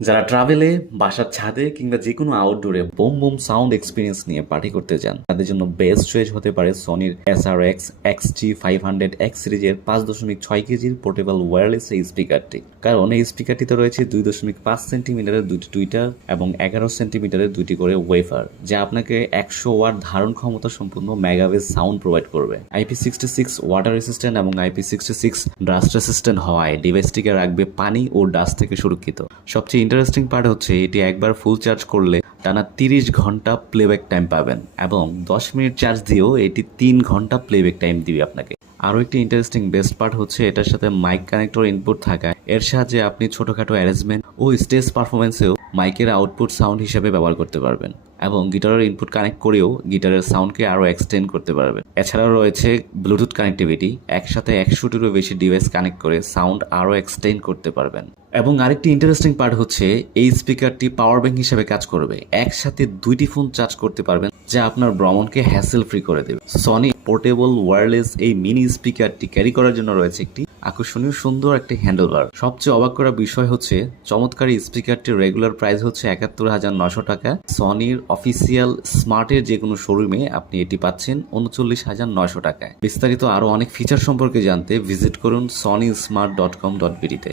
যারা ট্রাভেলে বাসার ছাদে কিংবা যে কোনো আউটডোরে বোম বোম সাউন্ড এক্সপিরিয়েন্স নিয়ে পার্টি করতে চান তাদের জন্য বেস্ট চয়েস হতে পারে সনির S R X X G five hundred X সিরিজের পাঁচ দশমিক ছয় কেজির পোর্টেবল ওয়্যারলেস এই স্পিকারটি কারণ এই স্পিকারটিতে রয়েছে দুই দশমিক পাঁচ সেন্টিমিটারের দুটি টুইটার এবং এগারো সেন্টিমিটারের দুটি করে ওয়েফার যা আপনাকে একশো ওয়াট ধারণ ক্ষমতা সম্পূর্ণ মেগাওয়েজ সাউন্ড প্রোভাইড করবে। IP sixty six water resistant এবং IP sixty six dust resistant হওয়ায় ডিভাইসটিকে রাখবে পানি ও ডাস্ট থেকে সুরক্ষিত। সবচেয়ে ইন্টারেস্টিং পার্ট হচ্ছে এটি একবার ফুল চার্জ করলে টানা তিরিশ ঘণ্টা প্লেব্যাক টাইম পাবেন এবং দশ মিনিট চার্জ দিয়েও এটি তিন ঘণ্টা প্লেব্যাক টাইম দিবে আপনাকে। আরও একটি ইন্টারেস্টিং বেস্ট পার্ট হচ্ছে এটার সাথে মাইক কানেক্টর ইনপুট থাকায় এর সাহায্যে আপনি ছোটখাটো অ্যারেঞ্জমেন্ট ও স্টেজ পারফরমেন্সেও মাইকের আউটপুট সাউন্ড হিসেবে ব্যবহার করতে পারবেন এবং গিটারের ইনপুট কানেক্ট করেও গিটারের সাউন্ডকে আরও এক্সটেন্ড করতে পারবেন। এছাড়াও রয়েছে ব্লুটুথ কানেক্টিভিটি একসাথে একশোটিরও বেশি ডিভাইস কানেক্ট করে সাউন্ড আরও এক্সটেন্ড করতে পারবেন। এবং আরেকটি ইন্টারেস্টিং পার্ট হচ্ছে, এই স্পিকারটি পাওয়ার ব্যাংক হিসেবে কাজ করবে। একসাথে দুইটি ফোন চার্জ করতে পারবেন, যা আপনার ভ্রমণকে হ্যাসেল ফ্রি করে দেবে। সনি পোর্টেবল ওয়্যারলেস এই মিনি স্পিকারটি ক্যারি করার জন্য রয়েছে একটি আকর্ষণীয় সুন্দর একটি হ্যান্ডেলবার সবচেয়ে অবাক করা বিষয় হচ্ছে, চমৎকার স্পিকারটির রেগুলার প্রাইস হচ্ছে একাত্তর হাজার নশো টাকা। সনির অফিসিয়াল স্মার্টের যে কোনো শোরুমে আপনি এটি পাচ্ছেন উনচল্লিশ হাজার নশো টাকায়। বিস্তারিত আরও অনেক ফিচার সম্পর্কে জানতে ভিজিট করুন Sony smart dot com dot বিডিতে